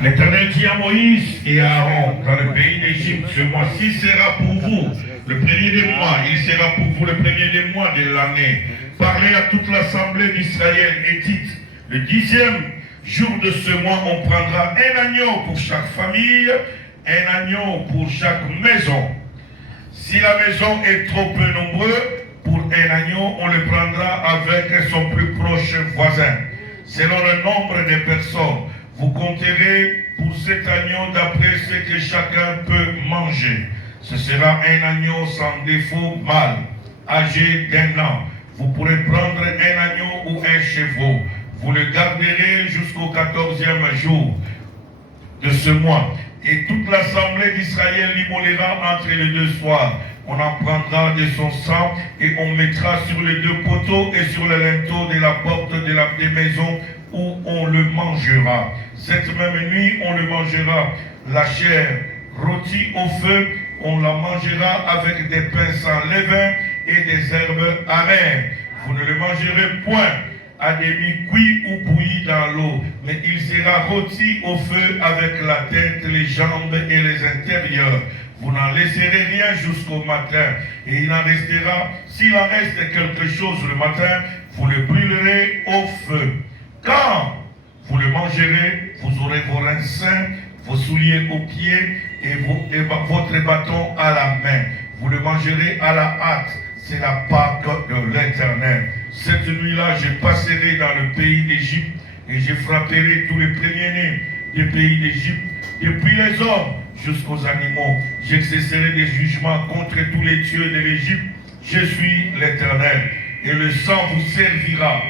L'Éternel dit à Moïse et à Aaron dans le pays d'Égypte, ce mois-ci sera pour vous le premier des mois, il sera pour vous le premier des mois de l'année. Parlez à toute l'assemblée d'Israël et dites, le 10e jour de ce mois, on prendra un agneau pour chaque famille, un agneau pour chaque maison. Si la maison est trop peu nombreuse, pour un agneau, on le prendra avec son plus proche voisin. Selon le nombre de personnes, vous compterez pour cet agneau d'après ce que chacun peut manger. Ce sera un agneau sans défaut mâle, âgé d'1 an. Vous pourrez prendre un agneau ou un chevreau. Vous le garderez jusqu'au 14e jour de ce mois. Et toute l'assemblée d'Israël l'immolera entre les deux soirs. On en prendra de son sang et on mettra sur les deux poteaux et sur le linteau de la porte de la maison où on le mangera. Cette même nuit, on le mangera. La chair rôtie au feu, on la mangera avec des pains sans levain et des herbes amères. Vous ne le mangerez point à demi cuit ou bouilli dans l'eau, mais il sera rôti au feu avec la tête, les jambes et les intérieurs. Vous n'en laisserez rien jusqu'au matin, et il en restera, s'il en reste quelque chose le matin, vous le brûlerez au feu. Quand vous le mangerez, vous aurez vos reins sains, vos souliers aux pieds et votre bâton à la main. Vous le mangerez à la hâte. C'est la Pâque de l'Éternel. Cette nuit-là, je passerai dans le pays d'Égypte et je frapperai tous les premiers-nés du pays d'Égypte, depuis les hommes jusqu'aux animaux. J'exercerai des jugements contre tous les dieux de l'Égypte. Je suis l'Éternel. Et le sang vous servira.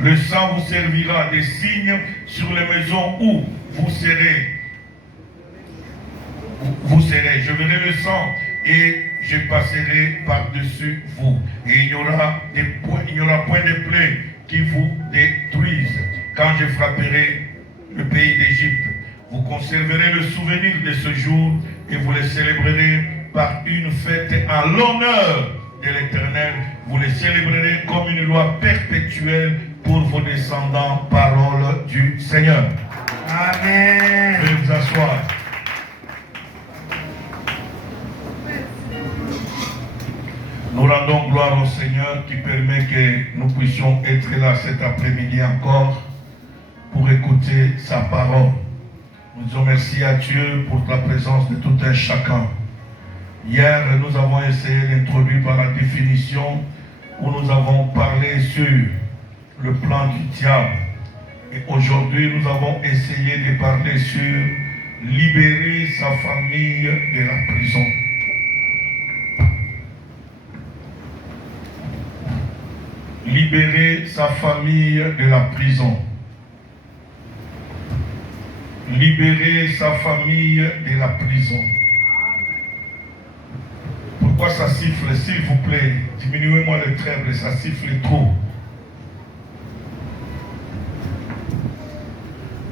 Le sang vous servira des signes sur les maisons où vous serez. Vous serez. Je verrai le sang et je passerai par-dessus vous. Et il n'y aura point de plaie qui vous détruisent. Quand je frapperai le pays d'Égypte, vous conserverez le souvenir de ce jour et vous le célébrerez par une fête en l'honneur de l'Éternel. Vous le célébrerez comme une loi perpétuelle pour vos descendants. Parole du Seigneur. Amen. Veuillez vous asseoir. Nous rendons gloire au Seigneur qui permet que nous puissions être là cet après-midi encore pour écouter sa parole. Nous disons merci à Dieu pour la présence de tout un chacun. Hier, nous avons essayé d'introduire par la définition où nous avons parlé sur le plan du diable. Et aujourd'hui, nous avons essayé de parler sur libérer sa famille de la prison. Libérer sa famille de la prison. Libérer sa famille de la prison. Pourquoi ça siffle? S'il vous plaît, diminuez-moi le tremble, ça siffle trop.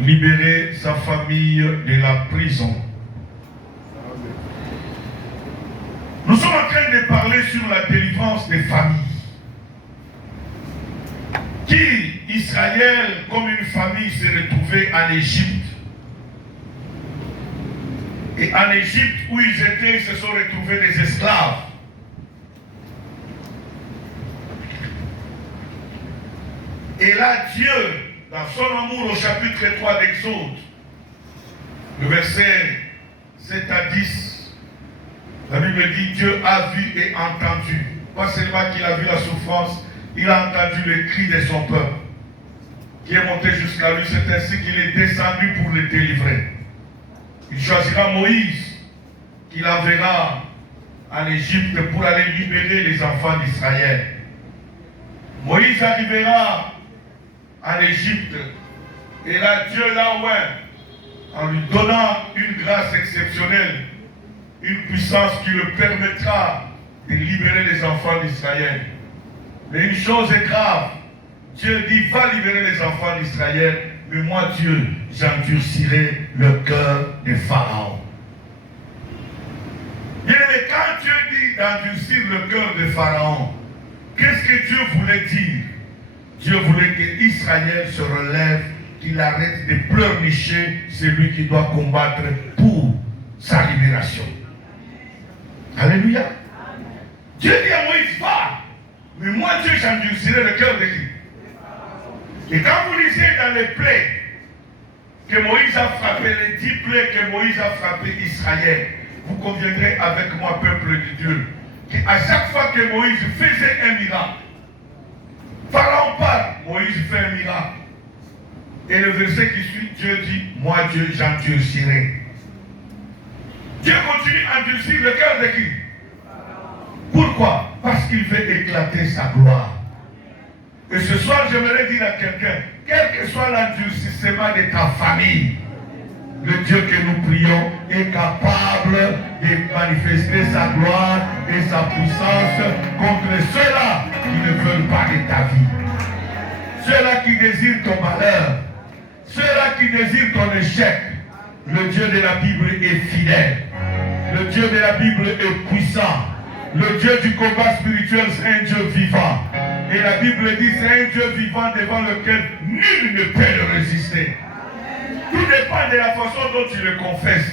Libérer sa famille de la prison. Nous sommes en train de parler sur la délivrance des familles. Qui, Israël, comme une famille, s'est retrouvé en Égypte. Et en Égypte, où ils étaient, ils se sont retrouvés des esclaves. Et là, Dieu, dans son amour, au chapitre 3 d'Exode, le verset 7 à 10, la Bible dit, Dieu a vu et entendu. Pas seulement qu'il a vu la souffrance, il a entendu le cri de son peuple, qui est monté jusqu'à lui. C'est ainsi qu'il est descendu pour le délivrer. Il choisira Moïse, qu'il enverra en Égypte pour aller libérer les enfants d'Israël. Moïse arrivera en Égypte, et là Dieu l'envoie en lui donnant une grâce exceptionnelle, une puissance qui le permettra de libérer les enfants d'Israël. Mais une chose est grave, Dieu dit, va libérer les enfants d'Israël, mais moi Dieu, j'endurcirai le cœur de Pharaon. Bien aimé, quand Dieu dit d'endurcir le cœur de Pharaon, qu'est-ce que Dieu voulait dire? Dieu voulait qu'Israël se relève, qu'il arrête de pleurnicher celui qui doit combattre pour sa libération. Alléluia. Dieu dit à Moïse, va. Mais moi, Dieu, j'endurcirai le cœur de qui? Et quand vous lisez dans les plaies que Moïse a frappé, les 10 plaies que Moïse a frappé Israël, vous conviendrez avec moi, peuple de Dieu, qu'à chaque fois que Moïse faisait un miracle, Pharaon parle, Moïse fait un miracle. Et le verset qui suit, Dieu dit, moi Dieu, j'endurcirai. Dieu continue à endurcir le cœur de qui? Pourquoi? Parce qu'il veut éclater sa gloire. Et ce soir, j'aimerais dire à quelqu'un, quel que soit l'endurcissement de ta famille, le Dieu que nous prions est capable de manifester sa gloire et sa puissance contre ceux-là qui ne veulent pas de ta vie. Ceux-là qui désirent ton malheur, ceux-là qui désirent ton échec. Le Dieu de la Bible est fidèle. Le Dieu de la Bible est puissant. Le Dieu du combat spirituel, c'est un Dieu vivant. Et la Bible dit, c'est un Dieu vivant devant lequel nul ne peut le résister. Tout dépend de la façon dont tu le confesses.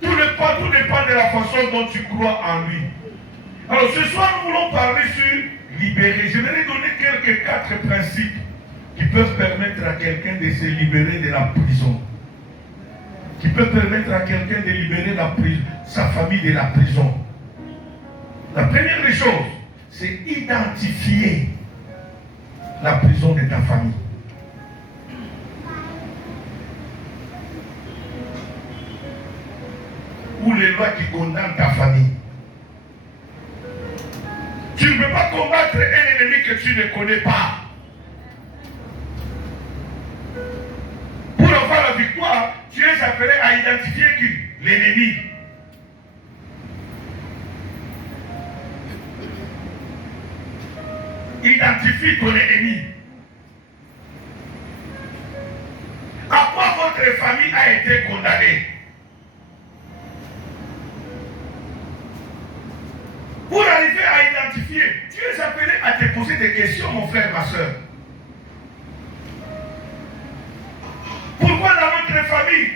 Tout dépend de la façon dont tu crois en lui. Alors ce soir, nous voulons parler sur libérer. Je vais donner 4 principes qui peuvent permettre à quelqu'un de se libérer de la prison. Qui peuvent permettre à quelqu'un de libérer sa famille de la prison. La première des choses, c'est identifier la prison de ta famille. Ou les lois qui condamnent ta famille. Tu ne peux pas combattre un ennemi que tu ne connais pas. Pour avoir la victoire, tu es appelé à identifier qui? L'ennemi. Identifie ton ennemi. À quoi votre famille a été condamnée? Pour arriver à identifier, tu es appelé à te poser des questions, mon frère, ma soeur. Pourquoi dans votre famille,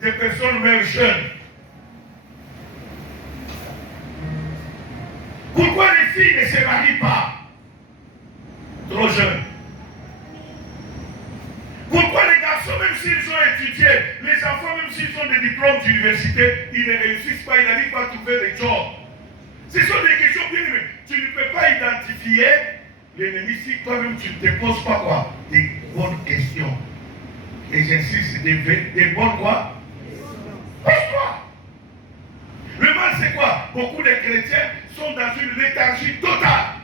des personnes meurent jeunes? Pourquoi les filles ne se marient pas trop jeunes? Pourquoi les garçons, même s'ils ont étudié, les enfants, même s'ils ont des diplômes d'université, ils ne réussissent pas, ils n'arrivent pas à trouver des jobs? Ce sont des questions bien aimées. Tu ne peux pas identifier l'ennemi si toi-même tu ne te poses pas quoi? Des bonnes questions. Et j'insiste, des bonnes quoi? Pose-toi. Le mal c'est quoi? Beaucoup de chrétiens sont dans une léthargie totale.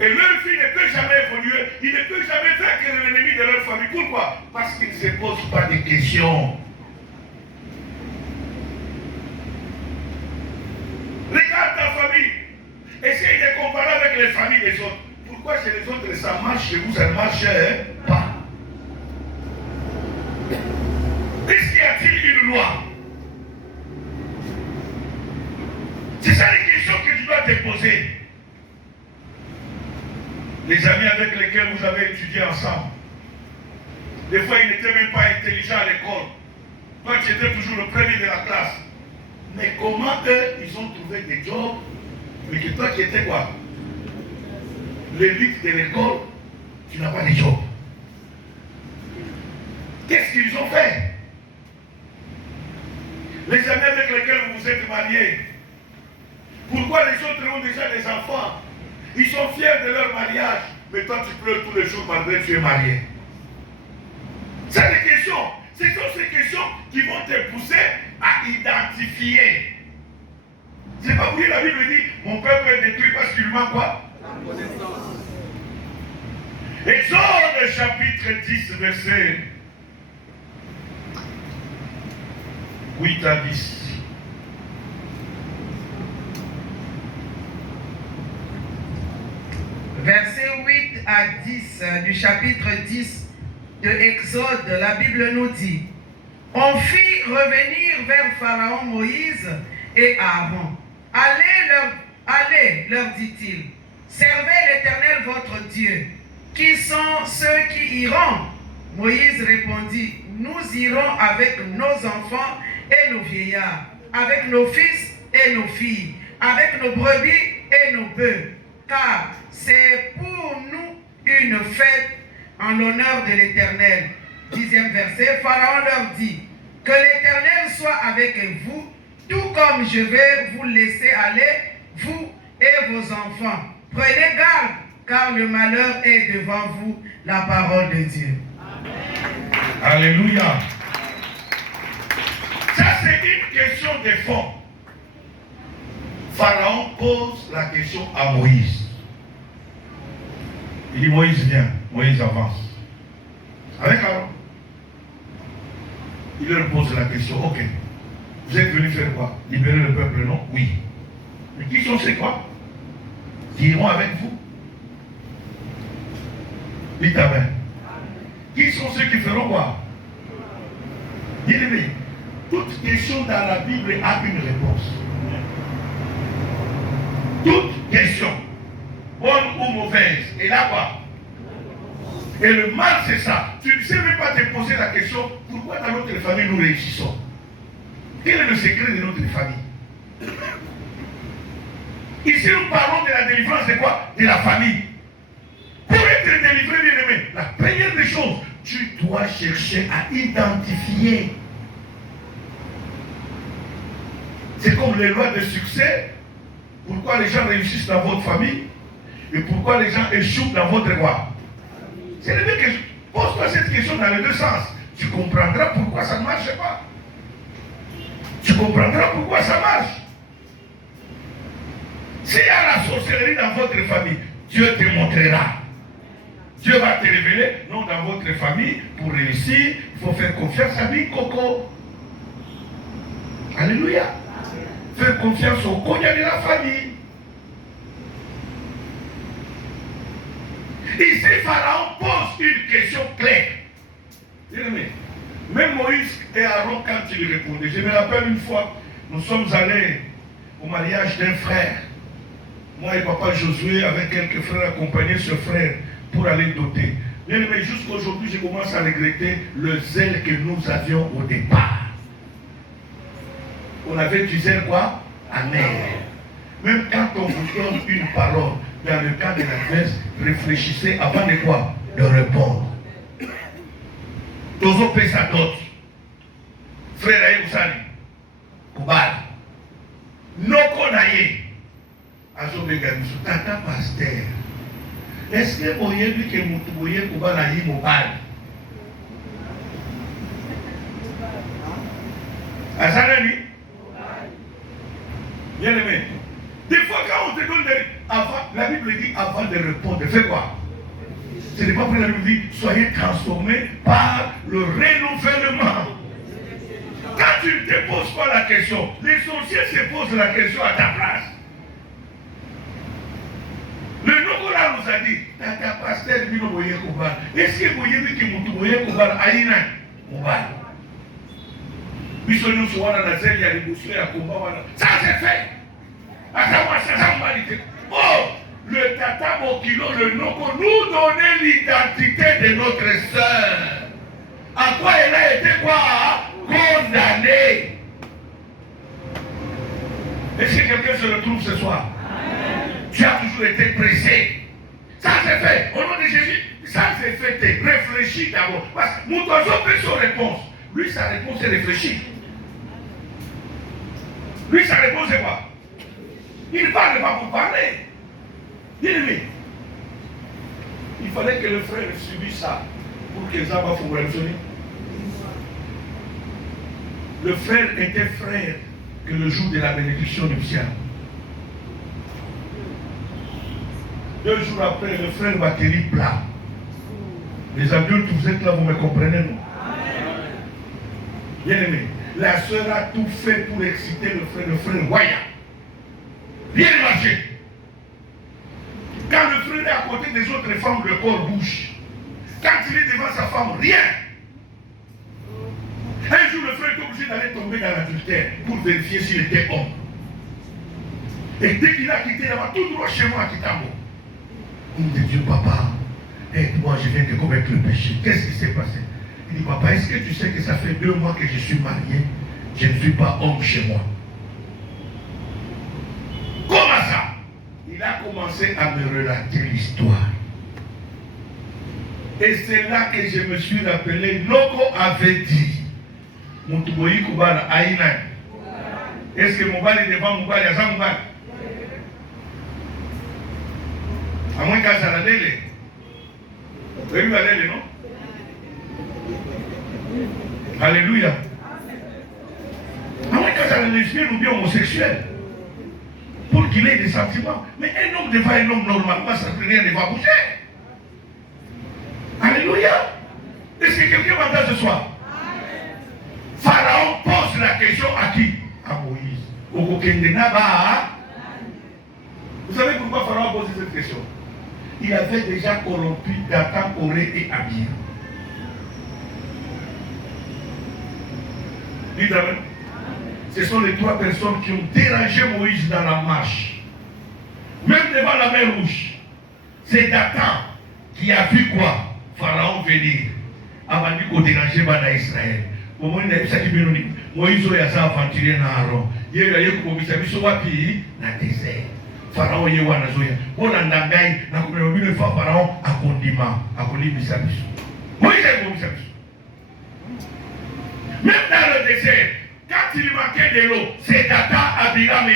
Et leur fille ne peut jamais évoluer, il ne peut jamais vaincre l'ennemi de leur famille. Pourquoi? Parce qu'ils ne se posent pas de questions. Regarde ta famille. Essaye de comparer avec les familles des autres. Pourquoi chez les autres ça marche, chez vous ça ne marche pas? Est-ce qu'il y a-t-il une loi? C'est ça les questions que tu dois te poser. Les amis avec lesquels vous avez étudié ensemble, des fois ils n'étaient même pas intelligents à l'école. Toi tu étais toujours le premier de la classe. Mais comment eux, ils ont trouvé des jobs, mais que toi qui étais quoi? L'élite de l'école, tu n'as pas de job. Qu'est-ce qu'ils ont fait? Les amis avec lesquels vous vous êtes mariés, pourquoi les autres ont déjà des enfants? Ils sont fiers de leur mariage, mais toi tu pleures tous les jours malgré que tu es marié. C'est des questions. Ce sont ces questions qui vont te pousser à identifier. C'est pas pour la Bible dit, mon peuple est détruit parce qu'il manque quoi? La connaissance. Exode chapitre 10, verset 8 à 10. Verset 8 à 10 du chapitre 10 de Exode, la Bible nous dit: on fit revenir vers Pharaon Moïse et Aaron. Allez leur Allez, leur dit-il, servez l'Éternel votre Dieu. Qui sont ceux qui iront? Moïse répondit, nous irons avec nos enfants et nos vieillards, avec nos fils et nos filles, avec nos brebis et nos bœufs, car c'est pour nous une fête en l'honneur de l'Éternel. 10e verset, Pharaon leur dit, que l'Éternel soit avec vous, tout comme je vais vous laisser aller, vous et vos enfants. Prenez garde, car le malheur est devant vous, la parole de Dieu. Alléluia. Ça, c'est une question de fond. Pharaon pose la question à Moïse. Il dit, Moïse vient. Moïse avance. Avec Aaron. Il leur pose la question, ok. Vous êtes venus faire quoi? Libérer le peuple, non? Oui. Mais qui sont ces quoi? Qui iront avec vous? Dites Amen. Qui sont ceux qui feront quoi? Dis-le, toute question dans la Bible a une réponse. Toute question, bonne ou mauvaise, et là quoi? Et le mal, c'est ça. Tu ne sais même pas te poser la question, pourquoi dans notre famille nous réussissons? Quel est le secret de notre famille? Ici, nous parlons de la délivrance de quoi? De la famille. Pour être délivré, bien aimé, la première des choses, tu dois chercher à identifier. C'est comme les lois de succès. Pourquoi les gens réussissent dans votre famille et pourquoi les gens échouent dans votre roi. C'est les deux questions. Pose-toi cette question dans les deux sens. Tu comprendras pourquoi ça ne marche pas. Tu comprendras pourquoi ça marche. S'il y a la sorcellerie dans votre famille, Dieu te montrera. Dieu va te révéler, non, dans votre famille, pour réussir, il faut faire confiance à lui, Coco. Alléluia. Faire confiance au cognac de la famille. Ici, Pharaon pose une question claire. Même Moïse et Aaron, quand ils répondaient, je me rappelle une fois, nous sommes allés au mariage d'un frère. Moi et papa Josué, avec quelques frères, accompagnaient ce frère pour aller doter. Mais jusqu'à aujourd'hui, je commence à regretter le zèle que nous avions au départ. On avait du zèle quoi? Amer. Même quand on vous donne une parole, dans le cas de la messe, réfléchissez avant de quoi? De répondre. Tozo pesa d'autres. Frère Aïe Oussani. Koubal. Noko Naye. Azo Beganisou. Tata pasteur. Est-ce que vous voyez que vous voyez Koubal Aïe Mobal? Azanani? Bien aimé. Des fois, quand on te donne la Bible dit avant de répondre, fais quoi? Ce n'est pas pour la Bible dit, soyez transformés par le renouvellement. Quand tu ne te poses pas la question, les sorciers se posent la question à ta place. Le Nogola nous a dit, Tata pasteur, est-ce que vous voyez que vous voyez Koubal Aïna Koubal? Ça c'est fait. Oh, le Tata Bokilo, le Noko, nous donner l'identité de notre sœur. À quoi elle a été quoi? Condamnée. Est-ce que quelqu'un se retrouve ce soir? Tu as toujours été pressé. Ça c'est fait. Au nom de Jésus, ça c'est fait. Réfléchis d'abord. Parce que mon oiseau fait son réponse. Lui, sa réponse est réfléchir. Lui, sa réponse est quoi? Il ne parle pas pour parler. Dis-le. Il fallait que le frère subisse ça pour que ça va fonctionner. Le frère était frère que le jour de la bénédiction du ciel. 2 jours après, le frère va atterrir plat. Les adultes, vous êtes là, vous me comprenez, non? Bien aimé, la sœur a tout fait pour exciter le frère voyant. Rien ne marché. Quand le frère est à côté des autres femmes, le corps bouge. Quand il est devant sa femme, rien. Un jour, le frère est obligé d'aller tomber dans l'adultère pour vérifier s'il était homme. Et dès qu'il a quitté, il va tout droit chez moi à Kitamo. Il me dit, Dieu, papa, aide-moi, je viens de commettre le péché. Qu'est-ce qui s'est passé? Il dit, papa, est-ce que tu sais que ça fait 2 mois que je suis marié? Je ne suis pas homme chez moi. Comment ça? Il a commencé à me relater l'histoire. Et c'est là que je me suis rappelé, Loko avait dit, Moutoboyi Koubana, Aïna. Est-ce que mon bal est devant mon bal? Il y a ça mon bal? À moins qu'à ça la délai. Vous avez vu la délai, non? Alléluia. À moins qu'à ça la lesbienne ou bien homosexuel. Pour qu'il ait des sentiments. Mais un homme devant un homme normalement, ça ne rien ne va bouger. Alléluia. Est-ce que quelqu'un m'entend ce soir? Pharaon pose la question à qui? À Moïse. Vous savez pourquoi Pharaon a posé cette question? Il avait déjà corrompu Dathan, Corée et Abiram. Dites amen. Ce sont les 3 personnes qui ont dérangé Moïse dans la marche. Même devant la mer Rouge. C'est Dathan qui a vu quoi? Pharaon venir. Avant de déranger Israël. Au moment où il a dit Moïse a aventuré dans Aaron. Il a dit que Moïse a dit dans le désert. Pharaon est là. On a dit que Pharaon a condimé. Moïse a dit même dans le désert, quand il manquait de l'eau, c'est Dathan, Abiram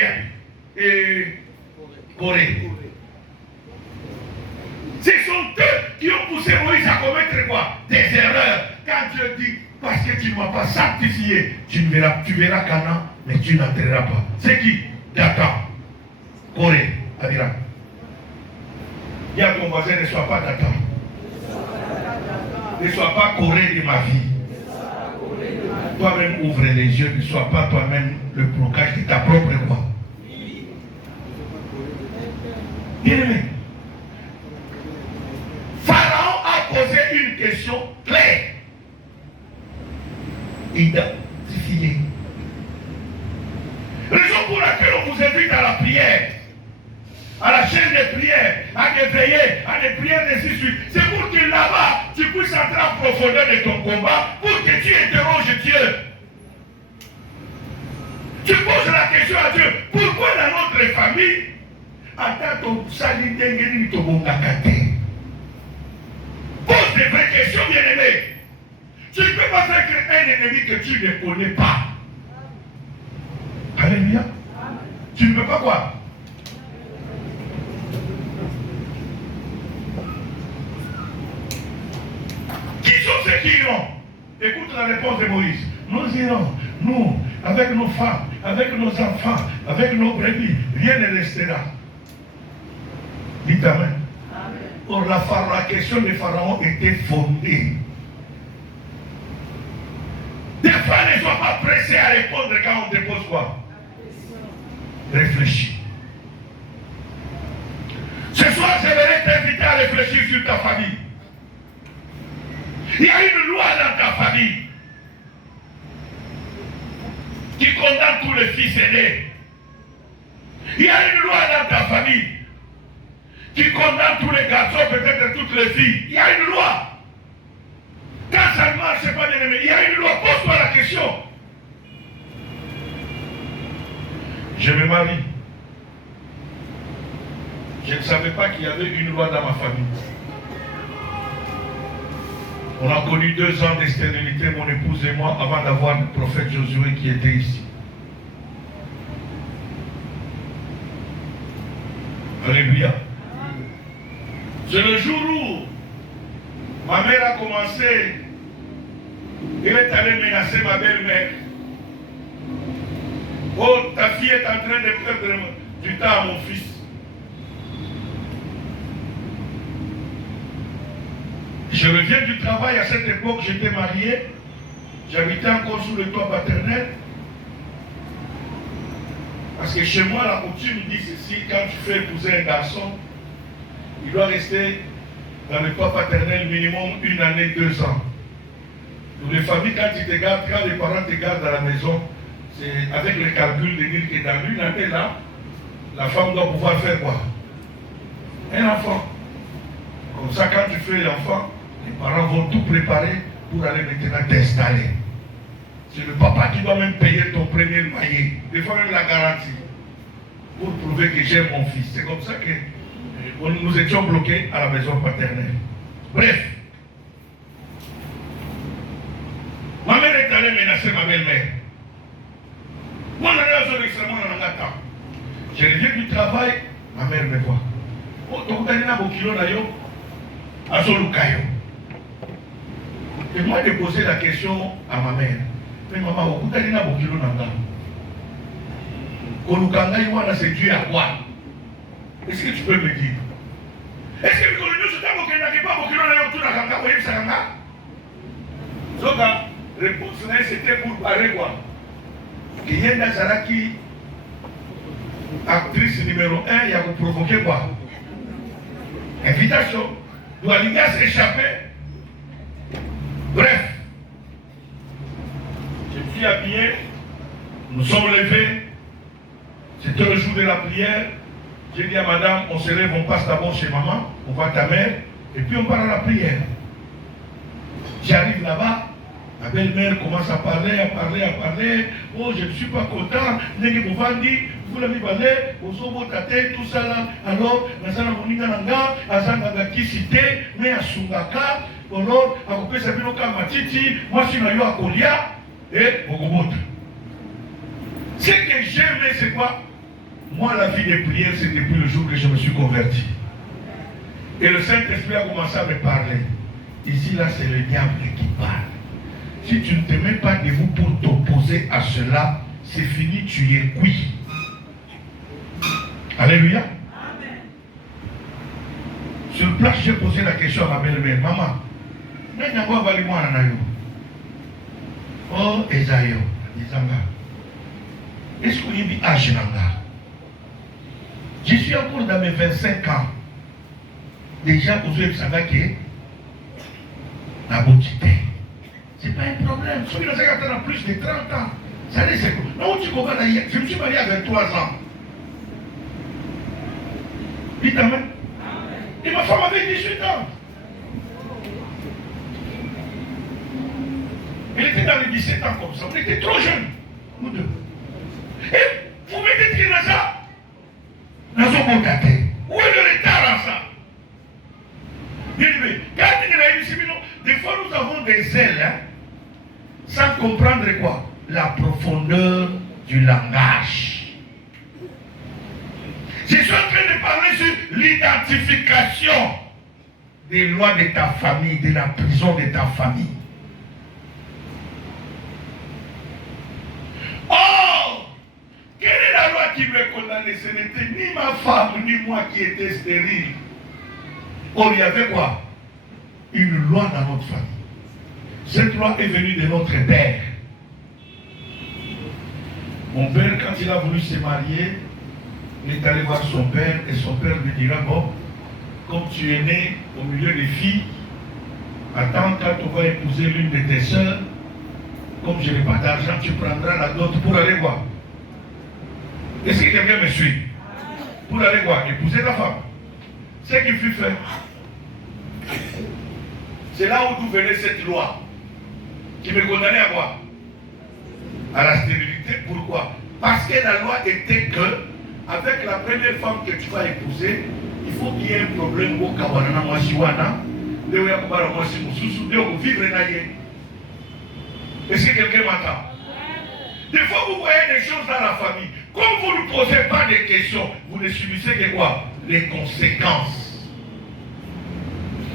et Corée. Ce sont eux qui ont poussé Moïse à commettre quoi? Des erreurs. Quand Dieu dit, parce que tu ne m'as pas sanctifié, tu verras Canaan, mais tu n'entreras pas. C'est qui? Dathan, Corée, Abiram. Dis à ton voisin, ne sois pas Dathan. Ne sois pas Corée de ma vie. Toi-même ouvre les yeux, ne sois pas toi-même le blocage de ta propre voix. Bien-aimé. Pharaon a posé une question claire. Identifiée. Raison pour laquelle on vous invite à la prière, à la chaîne de prière, à des veillées, à des prières de suite. C'est pour que là-bas, tu puisses entrer en profondeur de ton combat, pour que tu interroges Dieu. Tu poses la question à Dieu, pourquoi dans notre famille, attends ton salut d'engagement, ton bon gâté. Pose des vraies questions, bien-aimé. Tu ne peux pas faire un ennemi que tu ne connais pas. Alléluia. Tu ne peux pas quoi? Qui sont ceux qui iront? Écoute la réponse de Moïse. Nous irons, nous, avec nos femmes, avec nos enfants, avec nos brebis, rien ne restera. Dites amen. Or, la question de Pharaon était fondée. Des fois, ne sois pas pressé à répondre quand on te pose quoi? Réfléchis. Ce soir, je vais t'inviter à réfléchir sur ta famille. Il y a une loi dans ta famille qui condamne tous les fils aînés. Il y a une loi dans ta famille qui condamne tous les garçons, peut-être toutes les filles. Il y a une loi. Quand ça ne marche pas, il y a une loi. Pose-toi la question. Je me marie. Je ne savais pas qu'il y avait une loi dans ma famille. On a connu 2 ans de stérilité, mon épouse et moi, avant d'avoir le prophète Josué qui était ici. Alléluia. C'est le jour où ma mère a commencé, elle est allée menacer ma belle-mère. Oh, ta fille est en train de perdre du temps à mon fils. Je reviens du travail, à cette époque j'étais marié, j'habitais encore sous le toit paternel. Parce que chez moi, la coutume dit ceci, quand tu fais épouser un garçon, il doit rester dans le toit paternel minimum 1 année, 2 ans. Pour les familles, quand ils te gardent, quand les parents te gardent à la maison, c'est avec le calcul de dire que dans 1 année là, La femme doit pouvoir faire quoi? Un enfant. Comme ça, quand tu fais l'enfant, les parents vont tout préparer pour aller maintenant t'installer. C'est le papa qui doit même payer ton premier loyer. Des fois même la garantie. Pour prouver que j'aime mon fils. C'est comme ça que nous étions bloqués à la maison paternelle. Bref. Ma mère est allée menacer ma belle-mère. Moi, je suis extrêmement dans la temps. Je reviens du travail, ma mère me voit. Oh, tu as dit kilo na yo, azolukayo. Et moi, j'ai posé la question à ma mère. Mais maman, tu as dit kilo na nga. Kolukanga iwana, c'est dû à quoi? Est-ce que tu peux me dire? Est-ce que nous sommes pas kilo na yo, tout na kanga, vous savez ça? Donc, la réponse c'était pour parler quoi? Qu'il y ait Nazaraki, actrice numéro 1, il y a vous provoquer quoi? Invitation. Doit l'IGA s'échapper. Bref. Je me suis habillé. Nous sommes levés. C'était le jour de la prière. J'ai dit à madame, on se lève, on passe d'abord chez maman, on va à ta mère, et puis on part à la prière. J'arrive là-bas. Ma belle-mère commence à parler. Oh, je ne suis pas content. Vous l'avez parlé, tout ça là. Alors, Nazana Moninga Nanga, Azanga Kisite, mais à Sungaka, alors, à Kopé Sabinoka Matiti, moi je suis naïo à Kolia, et Bogobota. Ce que j'aime, c'est quoi? Moi, la vie des prières, c'est depuis le jour que je me suis converti. Et le Saint-Esprit a commencé à me parler. Ici, là, c'est le diable qui parle. Si tu ne te mets pas debout pour t'opposer à cela, c'est fini, tu y es cuit. Alléluia. Amen. Sur place, j'ai posé la question à ma belle-mère. Maman, oh, Esaïo, est-ce qu'on y vit à Genanga? Je suis encore dans mes 25 ans. Déjà, vous avez savez que la beauté. Ce n'est pas un problème. Ceux qui ont plus de 30 ans, ça dit c'est quoi? Non, tu comprends, je me suis marié à 23 ans. Dites amen. Et ma femme avait 18 ans. Elle était dans les 17 ans comme ça. On était trop jeunes, nous deux. Et vous mettez qui dans ça? Dans son bon tête. Où est le retard à ça? Bien aimé, quand il a eu des fois nous avons des ailes, hein, sans comprendre quoi? La profondeur du langage. Je suis en train de parler sur l'identification des lois de ta famille, de la prison de ta famille. Oh! Quelle est la loi qui me condamnait? Ce n'était ni ma femme, ni moi qui était stérile. Oh, il y avait quoi? Une loi dans notre famille. Cette loi est venue de notre père. Mon père, quand il a voulu se marier, il est allé voir son père et son père lui dira, bon, comme tu es né au milieu des filles, attends quand tu vas épouser l'une de tes soeurs, comme je n'ai pas d'argent, tu prendras la dot pour aller voir. Est-ce que quelqu'un me suit? Pour aller voir, épouser ta femme. Ce qui fut fait. C'est là où venait cette loi qui me condamnait à quoi? À la stérilité. Pourquoi? Parce que la loi était que, avec la première femme que tu vas épouser, il faut qu'il y ait un problème au Kawanana Mwasiwana, de Yakubara Mwasimususu, de vivre naïe. Est-ce que quelqu'un m'entend? Des fois, vous voyez des choses dans la famille. Comme vous ne posez pas de questions, vous ne subissez que quoi? Les conséquences.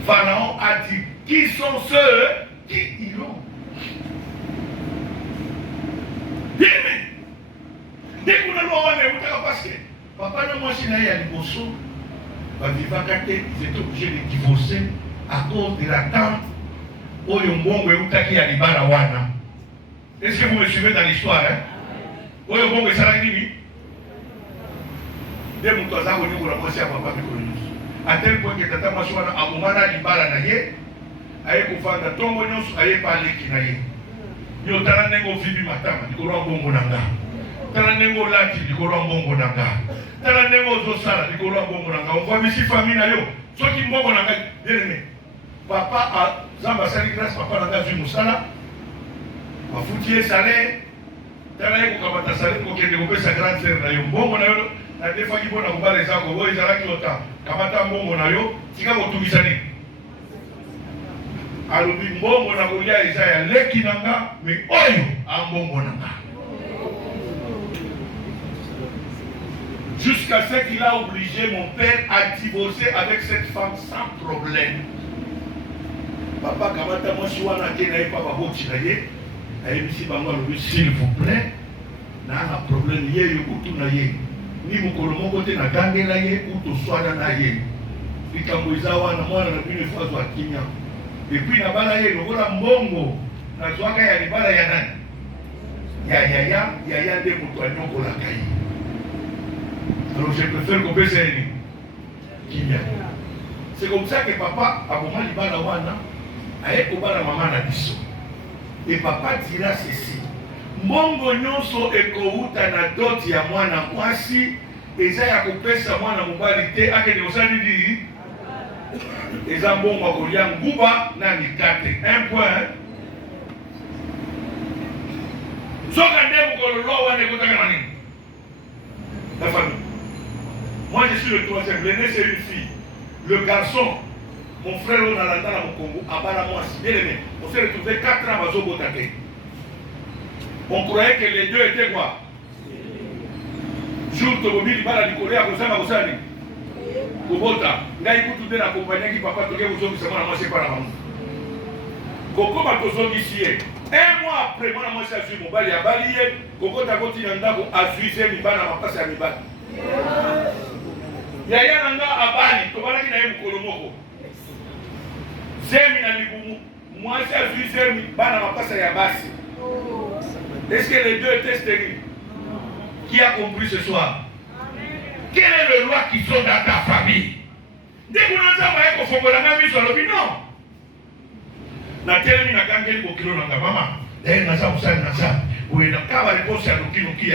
Pharaon a dit, qui sont ceux qui iront? Dès qu'on a l'homme, parce que papa et moi, si nous avons les bossos, ils étaient obligés de divorcer à cause de la tante où ils ont été à l'Ibarawana. Est-ce que vous me suivez dans l'histoire? Où ils ont été à l'Ibarawana? Dès que vous avez dit que vous avez papa à tel point que tata Maswana a Moumana Libara Naye, aye kufanda tongo nyosu aye pale kinaye. Yo tala nengo fibi matama, nikoro bongo nanga. tala nengo lati likolo mbongo nanga tala nengo zo sala likolo mbongo nanga on voit misi famille na yo soki mbongo nanga bien papa a zamba sali grâce papa nanga zui musala afutie salaire tala yeko kamata salaire ko kende ko pesa grande sœur na yo mbongo na yo na defa ki bona kubale zako boy zalaki ota kamata mbongo na yo tika ko tungisa ni alobi mbongo na kolia eza ya leki nanga me oyo ambongo nanga. Jusqu'à ce qu'il a obligé mon père à divorcer avec cette femme sans problème. Papa kamata mwasi wana ke na ye papa boti na ye ayebisi bango alobi s'il vous plaît na problème ye yo kutu na ye ni mokolo moko te na gangela ye ou toswana na ye likambo eza wana mwana na bino efo azwa kimia epuis na bala ye lokola mbongo nazwaka ya libala ya nani yaya nde moto anyokolaka ye. Alors je préfère qu'on baisse kimia. C'est comme ça que papa a moment libala wana aye kobala mama na biso et papa dira ceci mbongo nyonso ekouta na doti ya mwana mwasi eza ya kopesa mwana mobali te akende kosali di eza mbongo akolia nguba na mikate. Un point soka nde mokolo wana ekotaka na nini la famille. Moi je suis le troisième, l'aîné c'est une fille, le garçon mon frère on a l'entend à mon Congo à Balamoisi bien aimé on s'est retrouvé 4 ans à Zobotate. On croyait que les deux étaient quoi jour tobobi libala likolo ya kozanga kosali kobota ngai kutu nde nakompanyaki papa toke kozongisa mwana mwasi epa na bango kokoma tozongisi ye. Un mois après mwana mwasi azwi mobali abali ye kokota koti na ndako azwi ze mibala mapasi ya mibali yaya nanga abali tobalaki na ye mokolo moko zemi na libumu mwasi azwi zemi bana mapasa ya basi. Est-ce que les deux étaient stériles? Qui a compris ce soir? Quelle est le loi qui sont dans ta famille? Dès que nous avons fait un peu de non. Na telemi na kangeli bokilo na mama. Eh na sa usani na sa. Oui na kaba réponse ya lokino ki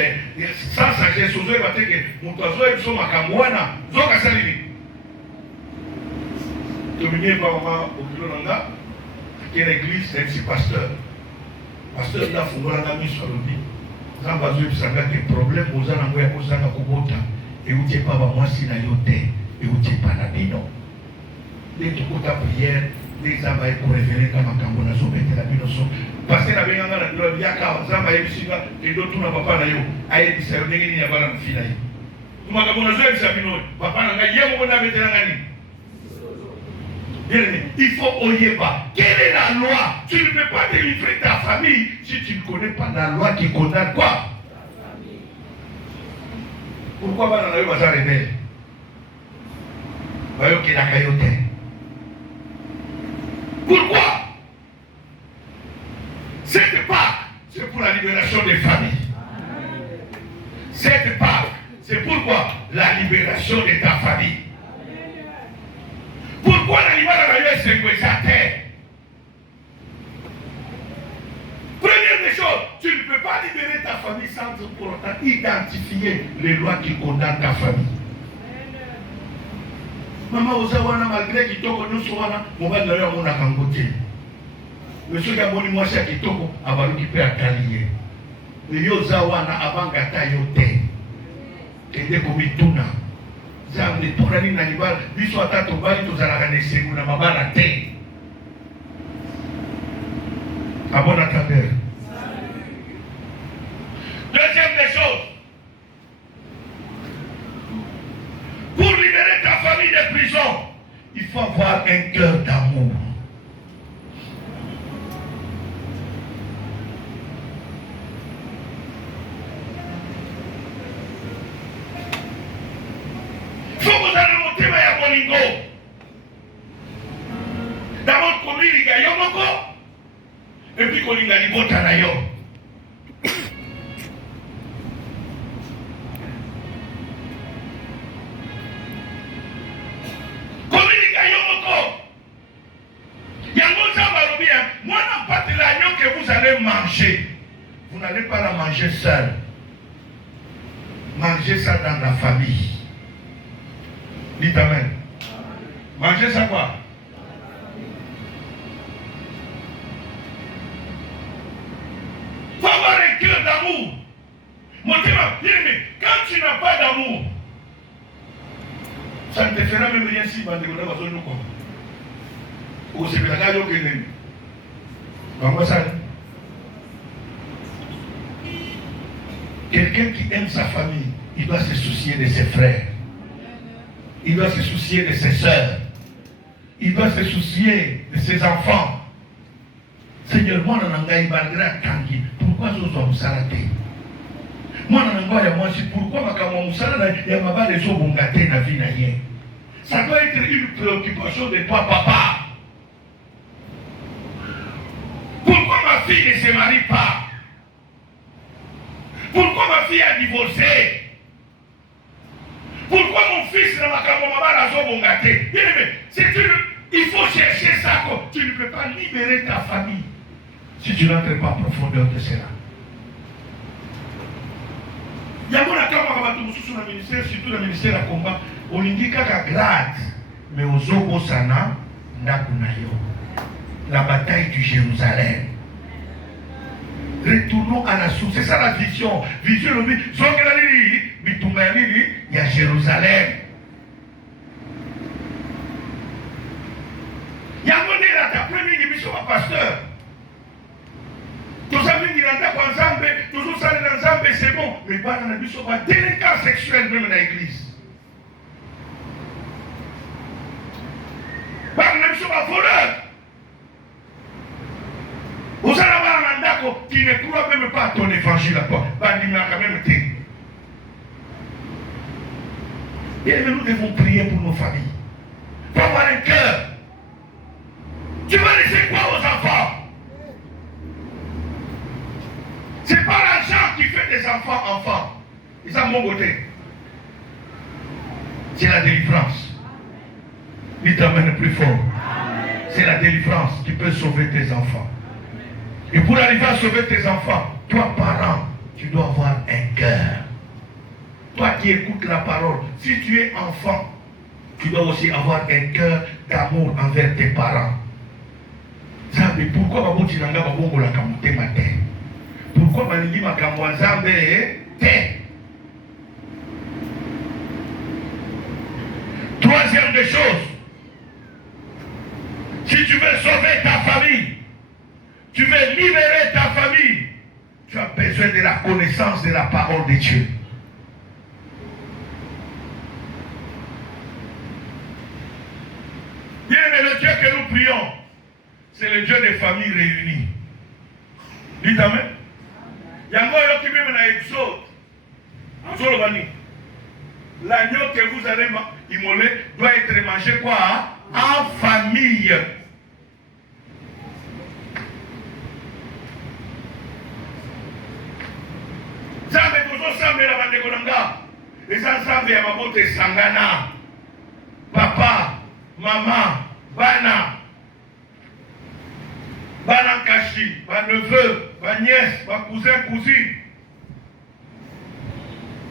sans sagesse ozo bateke mutu azo ebiso makambo wana zoka salini. Dominier pa mama bokilo nanga. Quelle église c'est pasteur. Pasteur da fungolanga miso alobi nzambe azoyebisanga ke problème oza nango ya kozanga kobota euti epa bamwasi na yo te euti epa na bino nde tokota priere nde nzambe aye korevele ka makambo nazobetela bino so paster abenganga na bilo yaka nzambe ayebisinga endotuna papa na yo ayebisa yo ndenge nini ya bana mofi na ye makambo nazoyebisa bino papa na ngai ye moko nabetelanga nini. Il faut oyeba. Quelle est la loi? Tu ne peux pas délivrer ta famille si tu ne connais pas la loi qui condamne quoi? Pourquoi pas dans la loi rebelle? Pourquoi? Cette Pâque, c'est pour la libération des familles. Cette Pâque, c'est pourquoi la libération de ta famille. Pourquoi la libération de ta famille? Première des choses, tu ne peux pas libérer ta famille sans pour autant identifier les lois qui condamnent ta famille. Maman Ozawana, malgré Kitoko, nous sommes là, mon bal d'ailleurs, mon akangoté. Monsieur Gaboni, moi, c'est Kitoko, avant qui peut attalier. Mais Yozawana, avant Gata Yote, et des comituna. Zamne, pour la ligne animale, lui soit à ton bal, tous à la renaissance, ou la maman la terre. À bon attendeur. Deuxième des choses, pour libérer ta famille de prison, il faut avoir un cœur d'amour. Il faut que vous allez monter à Bolingo. D'abord, comme il y a Yomoko, et puis qu'on y a les Botanayo. Moi, n'importe l'agneau que vous allez manger, vous n'allez pas la manger seul. manger ça dans la famille. Dites amen. Manger ça quoi? Faut avoir un cœur d'amour. Mon Dieu, quand tu n'as pas d'amour, ça ne te fera même rien si tu vas nous quoi. Ou c'est la gagne que n'aime. Comment ça? Quelqu'un qui aime sa famille, il doit se soucier de ses frères. Il doit se soucier de ses soeurs. Il doit se soucier de ses enfants. Seigneur, moi, je n'ai pas de pourquoi je dois vous s'arrêter? Moi, je n'ai pas de pourquoi je ne pas de choses gâter dans la vie. Ça doit être une préoccupation de toi, papa. Pourquoi ma fille ne se marie pas? Pourquoi ma fille a divorcé? Pourquoi mon fils n'a pas gâté? Il faut chercher ça. Tu ne peux pas libérer ta famille si tu n'entres pas en profondeur de cela. Il y a mon sur le ministère, surtout le ministère de combat. On indique qu'à grade, mais aux Obosana, la bataille du Jérusalem. Retournons à la source. C'est ça la vision. Vision, il y a Jérusalem. Il y a un monde là, ta première émission à pasteur. Tous amis qui sont ensemble, toujours ça ensemble, c'est bon. Mais pas dans la mission, pas délinquant sexuel même dans l'église. Pas dans la mission, pas voleur. Vous allez avoir un mandat qui ne croit même pas à ton évangile à toi. Il m'a quand même été. Et nous devons prier pour nos familles. Il faut avoir un cœur. Tu vas laisser quoi aux enfants? C'est pas l'argent qui fait des enfants. Ils sont mon côté. C'est la délivrance. Il t'amène plus fort. C'est la délivrance qui peut sauver tes enfants. Et pour arriver à sauver tes enfants, toi, parent, tu dois avoir un cœur. Toi qui écoutes la parole, si tu es enfant, tu dois aussi avoir un cœur d'amour envers tes parents. Mais pourquoi tu n'as pas la camoté matin? Pourquoi tu n'as pas troisième des choses, si tu veux sauver ta famille, tu veux libérer ta famille, tu as besoin de la connaissance de la parole de Dieu. Bien, mais le Dieu que nous prions, c'est le Dieu des familles réunies. Dites amen. Yango yoki même na Exode. L'agneau que vous allez immoler doit être mangé quoi? En famille. Zambe toujours sambe la bande konanga. Les ensemble ya mabote sangana. Papa, maman, bana. Bana kashi, ba neveu, ba nièce, ba cousin, cousine.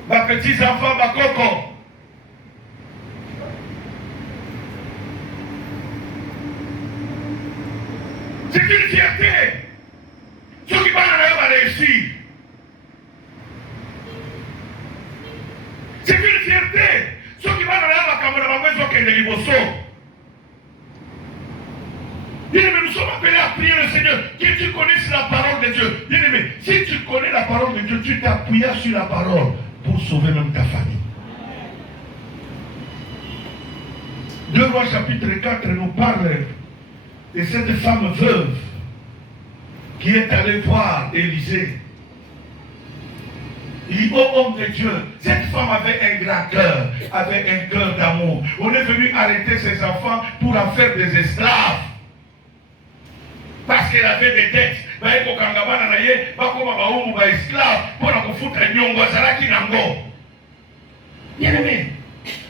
Ba petits enfants, ba coco. C'est une fierté. Ceux qui parlent va réussir. C'est une fierté. Ceux qui parlent Bien-aimé, nous sommes appelés à prier le Seigneur, que tu connaisses la parole de Dieu. Bien-aimé, si tu connais la parole de Dieu, tu t'appuies sur la parole pour sauver même ta famille. 2 Rois chapitre 4 nous parle de cette femme veuve qui est allée voir Élisée. Il dit, oh homme de Dieu, cette femme avait un grand cœur, avait un cœur d'amour. On est venu arrêter ses enfants pour en faire des esclaves. Parce qu'elle avait des dettes. Bien aimé,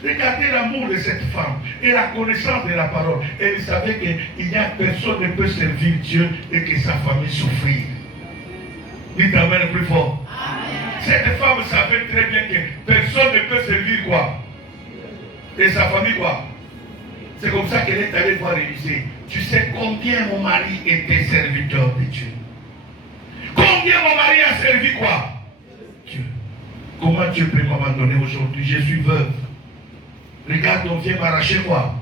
regardez l'amour de cette femme et la connaissance de la parole. Elle savait qu'il n'y a personne qui ne peut servir Dieu et que sa famille souffre. Dites amen plus fort. Cette femme savait très bien que personne ne peut servir quoi? Et sa famille quoi? C'est comme ça qu'elle est allée voir Élisée. Tu sais combien mon mari était serviteur de Dieu? Combien mon mari a servi quoi? Dieu. Comment Dieu peut m'abandonner aujourd'hui? Je suis veuve. Regarde, on vient m'arracher quoi?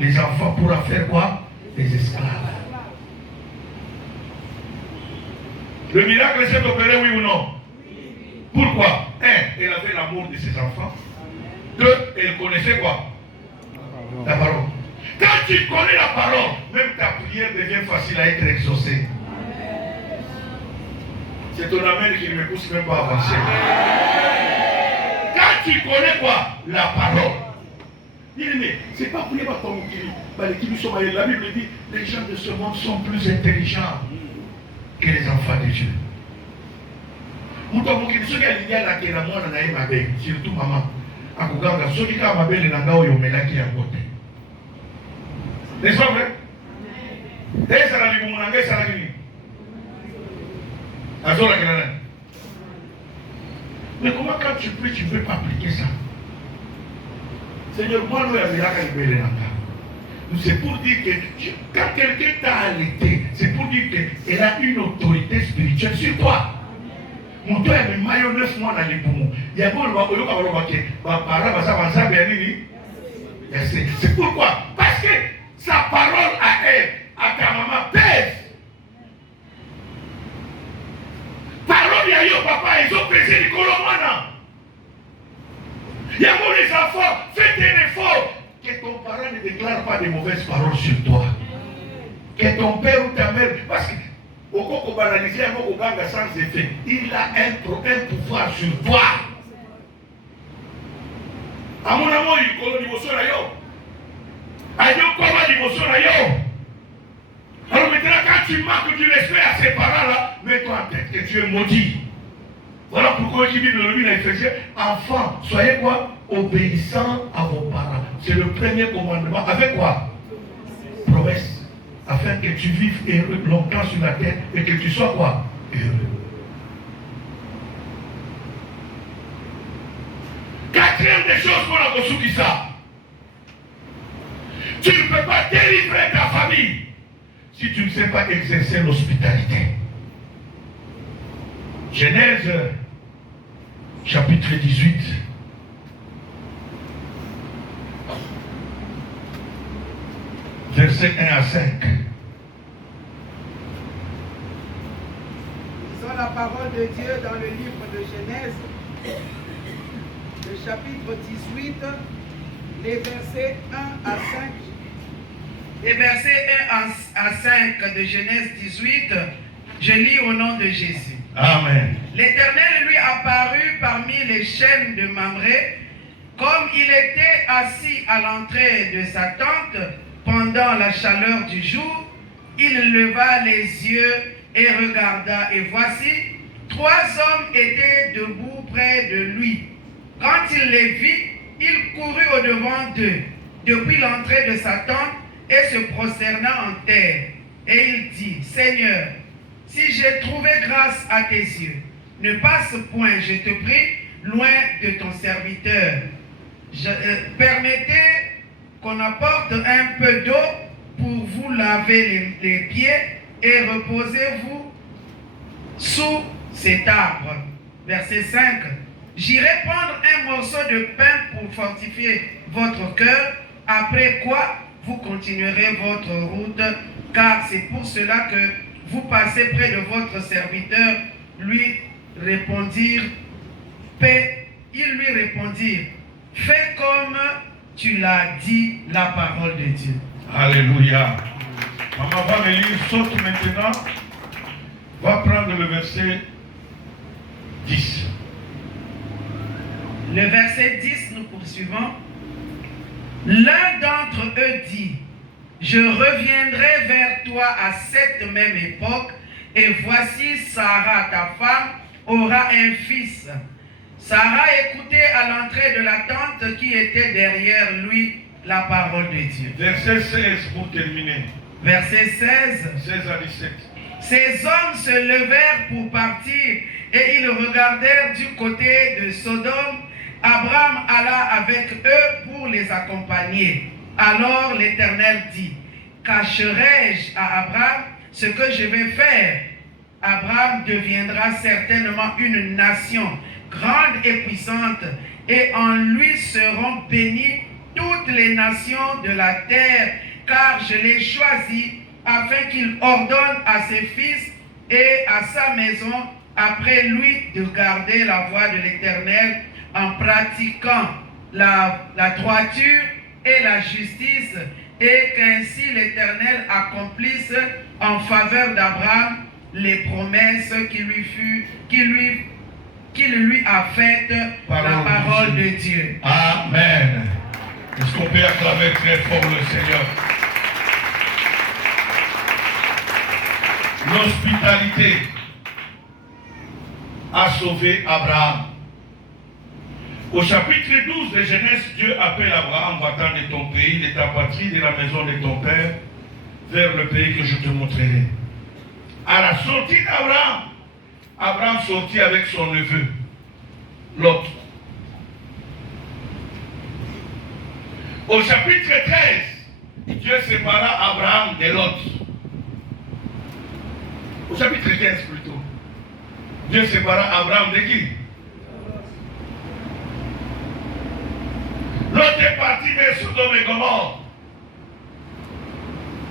Les enfants pourra faire quoi? Les esclaves. Le miracle s'est opéré, oui ou non? Pourquoi? Un, elle avait l'amour de ses enfants. Deux, elle connaissait quoi? La parole. Quand tu connais la parole, même ta prière devient facile à être exaucée. C'est ton amen qui ne me pousse même pas à avancer. Quand tu connais quoi? La parole. Mais c'est pas pour les bâtons qui sont mariés. La Bible dit les gens de ce monde sont plus intelligents que les enfants de Dieu. Surtout maman. N'est-ce pas vrai? Mais comment quand tu pries, tu ne peux pas appliquer ça? Seigneur, moi, c'est pour dire que quand quelqu'un t'a allaité, c'est pour dire qu'elle a une autorité spirituelle sur toi. Mon toit est maillot 9 mois dans les poumons. Il y a beaucoup de c'est pourquoi? Parce que sa parole à elle, à ta maman, pèse. Parole à yo papa, ils ont pesé les colomans. Il y a beaucoup les enfants, faites un effort. Que ton parent ne déclare pas de mauvaises paroles sur toi. Que ton père ou ta mère, parce que au Koko banalisé, au Ganga sans effet, il a un pouvoir sur toi. À mon amour, il connaît l'émotion là yo. Ayo comment l'émotion là yo. Alors maintenant, quand tu manques du respect à ces parents-là, mets-toi en tête que tu es maudit. Voilà pourquoi il dit dans le livre d'Éphésiens, enfants, soyez quoi? Obéissants à vos parents. C'est le premier commandement. Avec quoi? Promesse. Afin que tu vives heureux longtemps sur la terre et que tu sois quoi? Heureux. Quatrième des choses pour la Kosukisa. Tu ne peux pas délivrer ta famille si tu ne sais pas exercer l'hospitalité. Genèse, chapitre 18. Versets 1 à 5. Lisons la parole de Dieu dans le livre de Genèse, le chapitre 18, les versets 1 à 5. Les versets 1 à 5 de Genèse 18, je lis au nom de Jésus. Amen. L'Éternel lui apparut parmi les chênes de Mamré, comme il était assis à l'entrée de sa tente pendant la chaleur du jour. Il leva les yeux et regarda, et voici, 3 hommes étaient debout près de lui. Quand il les vit, il courut au-devant d'eux, depuis l'entrée de sa tente, et se prosterna en terre. Et il dit, Seigneur, si j'ai trouvé grâce à tes yeux, ne passe point, je te prie, loin de ton serviteur. Permettez qu'on apporte un peu d'eau pour vous laver les pieds et reposez-vous sous cet arbre. Verset 5. J'irai prendre un morceau de pain pour fortifier votre cœur, après quoi vous continuerez votre route, car c'est pour cela que vous passez près de votre serviteur. Lui répondirent, ils lui répondirent, fais comme tu l'as dit, la parole de Dieu. Alléluia. Maman va me lire, saute maintenant. Va prendre le verset 10. Le verset 10, nous poursuivons. L'un d'entre eux dit, je reviendrai vers toi à cette même époque, et voici Sarah, ta femme, aura un fils. Sarah écoutait à l'entrée de la tente qui était derrière lui la parole de Dieu. Verset 16 pour terminer. Verset 16. 16 à 17. Ces hommes se levèrent pour partir et ils regardèrent du côté de Sodome. Abraham alla avec eux pour les accompagner. Alors l'Éternel dit, cacherai-je à Abraham ce que je vais faire? Abraham deviendra certainement une nation grande et puissante, et en lui seront bénies toutes les nations de la terre, car je l'ai choisi afin qu'il ordonne à ses fils et à sa maison après lui de garder la voie de l'Éternel en pratiquant la droiture et la justice, et qu'ainsi l'Éternel accomplisse en faveur d'Abraham les promesses qu'il lui a faites par la parole de Dieu. Amen. Est-ce qu'on peut acclamer très fort le Seigneur? L'hospitalité a sauvé Abraham. Au chapitre 12 de Genèse, Dieu appelle Abraham, va-t'en de ton pays, de ta patrie, de la maison de ton père, vers le pays que je te montrerai. À la sortie d'Abraham, Abraham sortit avec son neveu, Lot. Au chapitre 13, Dieu sépara Abraham de Lot. Au chapitre 15 plutôt. Dieu sépara Abraham de qui? Lot est parti vers Sodome et Gomorrhe.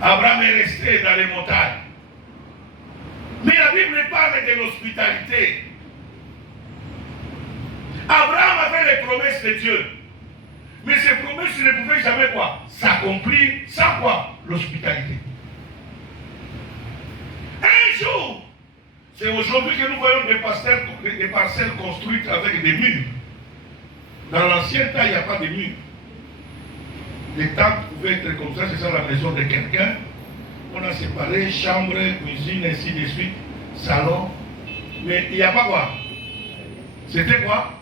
Abraham est resté dans les montagnes. Mais la Bible parle de l'hospitalité. Abraham avait les promesses de Dieu. Mais ces promesses ne pouvaient jamais quoi? S'accomplir sans quoi? L'hospitalité. Un jour, c'est aujourd'hui que nous voyons des parcelles construites avec des murs. Dans l'ancien temps, il n'y a pas de murs. Les tentes pouvaient être comme ça, c'est ça la maison de quelqu'un. On a séparé chambre, cuisine, ainsi de suite, salon. Mais il n'y a pas quoi? C'était quoi?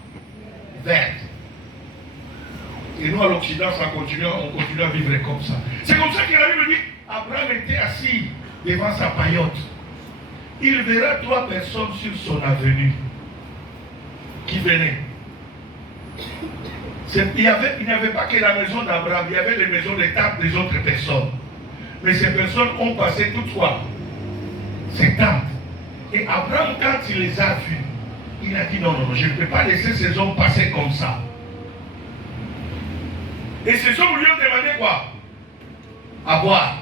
Vert. Et nous, à l'Occident, on continue à vivre comme ça. C'est comme ça que la Bible dit, Abraham était assis devant sa paillote. Il verra 3 personnes sur son avenue qui venaient. Il n'y avait pas que la maison d'Abraham, il y avait les maisons d'étape des autres personnes. Mais ces personnes ont passé toutefois ces tentes. Et Abraham, quand il les a vus, il a dit non, je ne peux pas laisser ces hommes passer comme ça. Et ces hommes lui ont demandé quoi? À boire.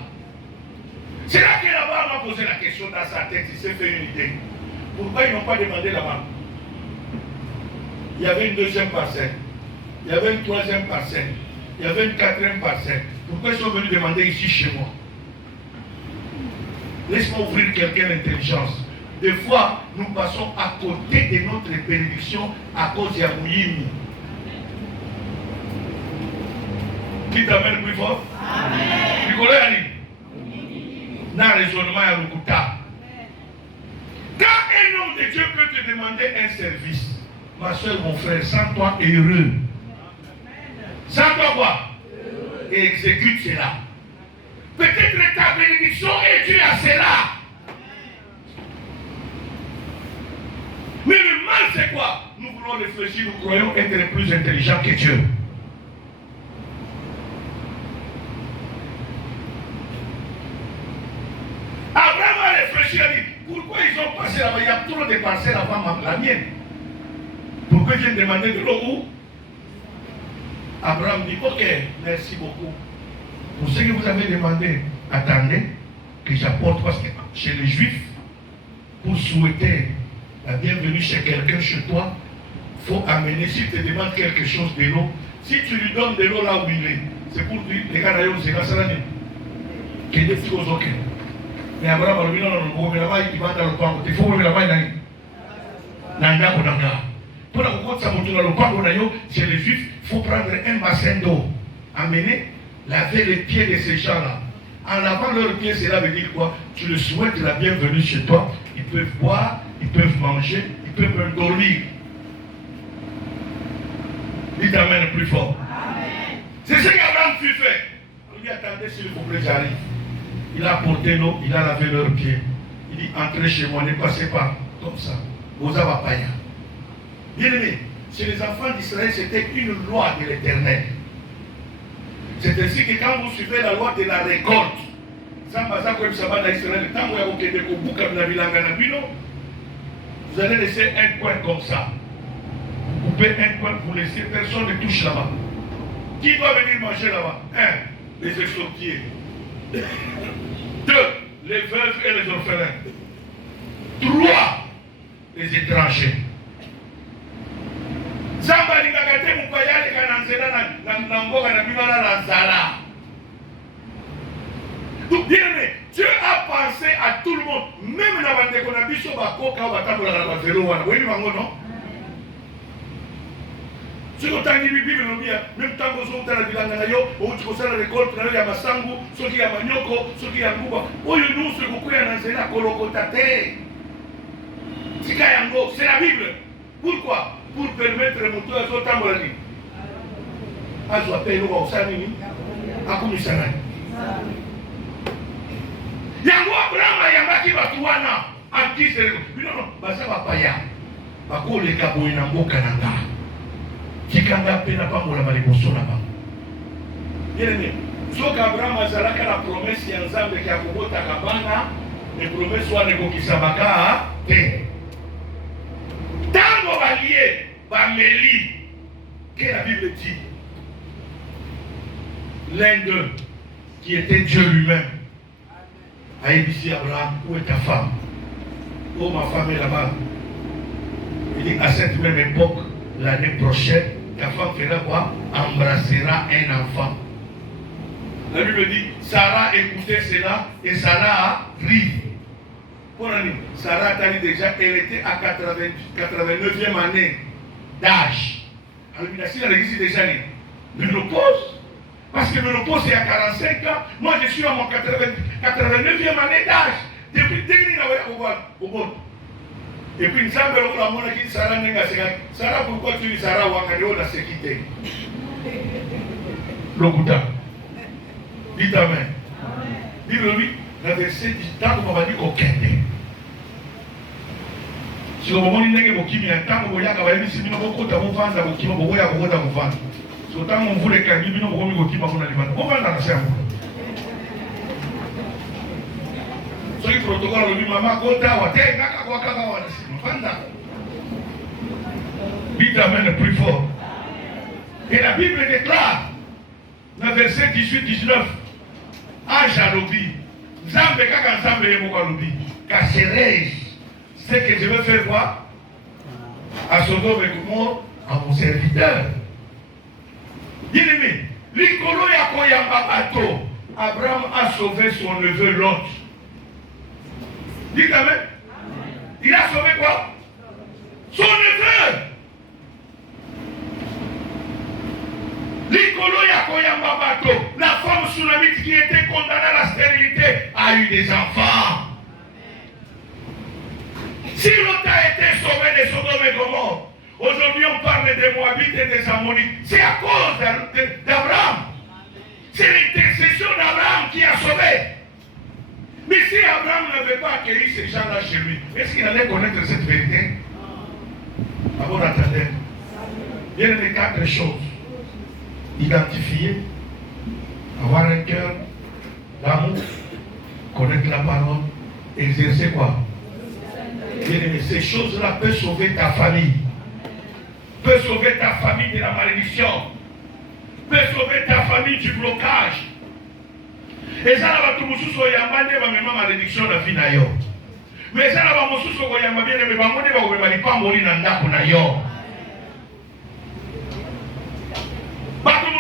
C'est là qu'Abraham a posé la question dans sa tête, il s'est fait une idée. Pourquoi ils n'ont pas demandé là-bas? Il y avait une 2e parcelle, il y avait une 3e parcelle, il y avait une 4e parcelle. Pourquoi ils sont venus demander ici chez moi? Laisse-moi ouvrir quelqu'un d'intelligence. Des fois, nous passons à côté de notre bénédiction à cause de Yamouyimi. Qui t'amène plus fort? Amen. Nicolas Ali. Dans le raisonnement à Lukuta. Quand un homme de Dieu peut te demander un service, ma soeur, mon frère, sens-toi heureux. Sens-toi quoi? Et exécute cela. Peut-être ta bénédiction est due à cela. Mais le mal, c'est quoi? Nous voulons réfléchir, nous croyons être plus intelligents que Dieu. Abraham a réfléchi, il a dit, pourquoi ils ont passé là-bas? Il y a trop de parcelles avant la mienne. Pourquoi je viens demander de l'eau où? Abraham dit, ok, merci beaucoup. Pour ce que vous avez demandé, attendez que j'apporte, parce que chez les Juifs, pour souhaiter la bienvenue chez quelqu'un, chez toi, il faut amener, s'il te demande quelque chose de l'eau, si tu lui donnes de l'eau là où il est, c'est pour lui, les gars d'ailleurs, c'est ça, que des petits aux autres. Mais Abraham a dit, non, il va dans le camp, il faut remettre la main dans le camp. Pour la côte, ça monte dans le camp, chez les Juifs, il faut prendre un bassin d'eau, amener, laver les pieds de ces gens-là. En lavant leurs pieds, cela veut dire quoi? Tu le souhaites la bienvenue chez toi. Ils peuvent boire, ils peuvent manger, ils peuvent même dormir. Il t'amène plus fort. C'est ce qu'Abraham fut fait. On lui dit, attendez s'il vous plaît, j'arrive. Il a apporté l'eau, il a lavé leurs pieds. Il dit, entrez chez moi, ne passez pas comme ça. Vous avez pas. Bien aimé, chez les enfants d'Israël, c'était une loi de l'Éternel. C'est ainsi que quand vous suivez la loi de la récolte, vous allez laisser un coin comme ça. Vous coupez un coin, vous laissez, personne ne touche là-bas. Qui doit venir manger là-bas? 1. Les extorqués. 2. Les veuves et les orphelins. 3. Les étrangers. Zamba lingakate mupayali kananzela na mboga na bimala na zala. Donc bien aimé, Dieu a pensé à tout le monde, même dans la déconnabiso bakoka batabola na bazelo wana. Oui bango non? Si vous avez une Bible, même tant que vous avez la récolte, vous avez la masangu, ceux qui ont manioko, ceux qui ont mouba. Oui, nous, ceux qui ont la colocotate. C'est la Bible. Pourquoi? Pour permettre aux moutons à son temps de vie. À soit payé au Sanini, à Komisana. Yango Abraham Yamaki Batuana, à qui c'est le. Non, ça va pas y aller. Bako les Kaboui Nambo Kananga. Kikanga pena pamola maliboso na bango. Bien-aimé, soki Abraham azalaka la promesse ya Nzambe ya kobotaka bana, ne promesse wana ekokisabaka te. Tango balie bameli, que la Bible dit, l'un d'eux, qui était Dieu lui-même, a dit à Abraham, où est ta femme? Oh, ma femme est là-bas. Il dit, à cette même époque, l'année prochaine, ta femme fera quoi? Embrassera un enfant. La Bible dit, Sarah écoutait cela et Sarah a pris. Sarah a dit déjà, elle était à 89e année d'âge. Alors, il a dit déjà, ménopause. Parce que ménopause c'est à 45 ans. Moi, je suis à mon 89e année d'âge. Depuis et puis, il semble que la monnaie qui Sarah n'est pas Sarah, pourquoi tu dis Sarah ou Angado la sécurité? L'Okuta. Dites Amen. Dis-le-lui, la verset dit tant qu'on va dire aucun. Si au moment où il y a un qui tant qu'on va dire qu'il y a beaucoup de gens qui vont qui vont beaucoup de gens qui vont si autant on voulait qu'il y ait beaucoup de gens qui vont on va dans le cerveau. Ce protocole, le maman, dites Amen plus fort. Et la Bible déclare, dans le verset 18-19, Ange à l'obi, Zambé kaka Zambé yemo kwa l'obi, kasserai ce que je veux faire quoi? À Sodome et Gomorrhe, à mon serviteur. Bien-aimé, l'icolo yakoyamba bato, Abraham a sauvé son neveu Lot. Dites Amen. Il a sauvé quoi? Son neveu. L'icolo yakoyamba bato, la femme sunamite qui était condamnée à la stérilité a eu des enfants. Si Lot a été sauvé de Sodome et Gomorrhe, aujourd'hui on parle des Moabites et des Ammonites, c'est à cause d'Abraham. C'est l'intercession d'Abraham qui a sauvé. Mais si Abraham n'avait pas accueilli ces gens-là chez lui, est-ce qu'il allait connaître cette vérité? D'abord, attendez. Il y a les 4 choses. Identifier, avoir un cœur d'amour, connaître la parole, exercer quoi? Ces choses-là peuvent sauver ta famille. Peuvent sauver ta famille de la malédiction. Peuvent sauver ta famille du blocage. Et ça, là, tout le monde a même malédiction de la vie. Mais ça, là, tout le monde a bien aimé, mais pas mourir dans la vie. Tout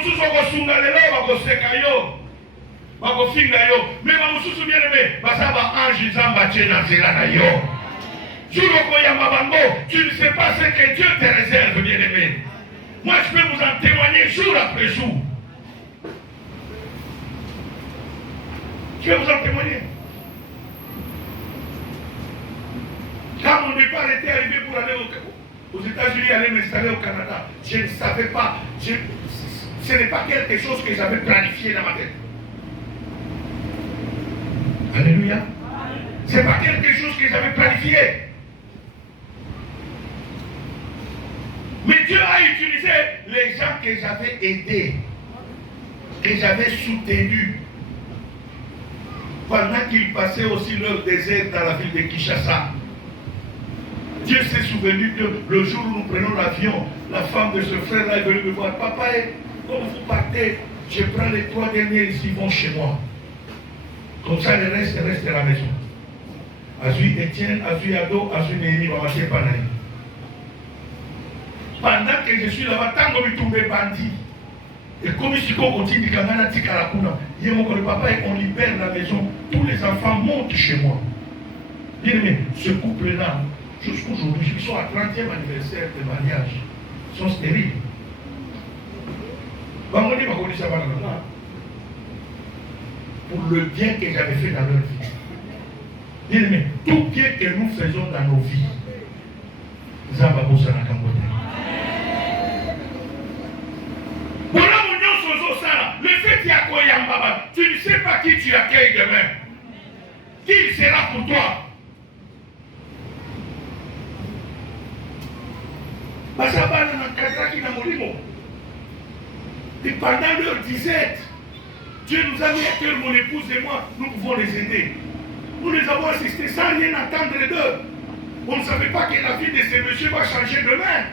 le monde a sunga lelo, bakoseka yo, bakofinga yo. Mais bamususu bien aimé, basaba ange zamba tchena zela na yo. Tu ne sais pas ce que Dieu te réserve, bien aimé. Moi, je peux vous en témoigner jour après jour. Je vais vous en témoigner. Quand mon départ était arrivé pour aller aux États-Unis, aller m'installer au Canada, je ne savais pas. Ce n'est pas quelque chose que j'avais planifié dans ma tête. Alléluia. Ce n'est pas quelque chose que j'avais planifié. Mais Dieu a utilisé les gens que j'avais aidés, que j'avais soutenus, pendant qu'ils passaient aussi leur désert dans la ville de Kinshasa. Dieu s'est souvenu que le jour où nous prenons l'avion, la femme de ce frère-là est venue me voir. Papa, comme vous partez, je prends les 3 derniers, ils vont chez moi. Comme ça, le reste reste à la maison. Azui Etienne, Azui Ado, Azui Néhi, Mamaché Panay. Pendant que je suis là-bas, tant que je tombe bandit, et comme ici, on continue de gagner la tique à la couna, il y a mon papa et on libère la maison, tous les enfants montent chez moi. Bien aimé, ce couple-là, jusqu'aujourd'hui, ils sont à 30e anniversaire de mariage, ils sont stériles. Pour le bien que j'avais fait dans leur vie. Bien aimé, tout bien que nous faisons dans nos vies, Zamba Bosana Kambote. Le fait qu'il y a quoi Yambaba, tu ne sais pas qui tu accueilles demain. Qui sera pour toi? Et pendant leur disette, Dieu nous a mis à cœur, mon épouse et moi, nous pouvons les aider. Nous les avons assistés sans rien attendre d'eux. On ne savait pas que la vie de ces messieurs va changer demain.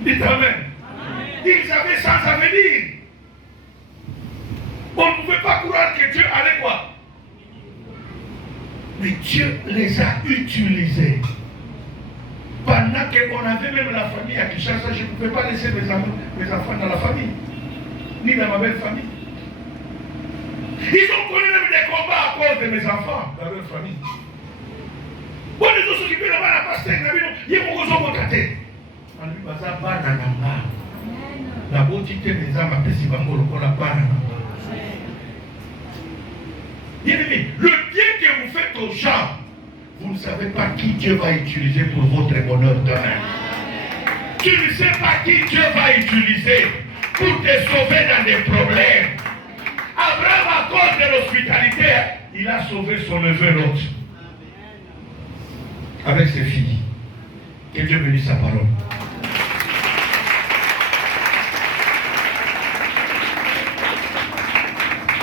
Dites Amen. Ils avaient sans avenir. On ne pouvait pas croire que Dieu allait quoi. Mais Dieu les a utilisés. Pendant qu'on avait même la famille à Kinshasa, je ne pouvais pas laisser mes enfants dans la famille, ni dans ma belle famille. Ils ont connu même des combats à cause de mes enfants dans leur famille. Bon, ils ont s'occupé de la pasteur, ils ont s'occupé la beauté des âmes après si on la parle. Bien-aimé, le bien que vous faites aux gens, vous ne savez pas qui Dieu va utiliser pour votre bonheur demain. Tu ne sais pas qui Dieu va utiliser pour te sauver dans des problèmes. Abraham, à cause de l'hospitalité, il a sauvé son neveu Lot avec ses filles. Que Dieu bénisse sa parole.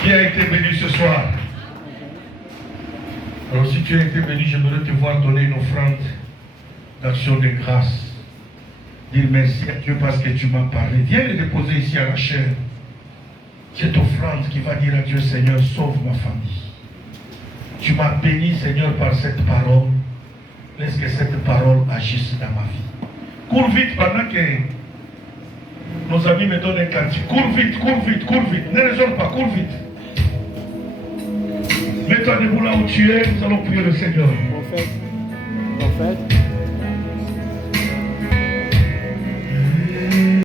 Qui a été béni ce soir? Alors si tu as été béni, j'aimerais te voir donner une offrande d'action de grâce. Dire merci à Dieu parce que tu m'as parlé. Viens le déposer ici à la chair. Cette offrande qui va dire à Dieu, Seigneur, sauve ma famille. Tu m'as béni, Seigneur, par cette parole. Laisse que cette parole agisse dans ma vie. Cours vite pendant que nos amis me donnent un cantique. Cours vite, cours vite, cours vite. Ne raisonne pas, cours vite. Mets-toi debout là où tu es, nous allons prier le Seigneur. Prophète.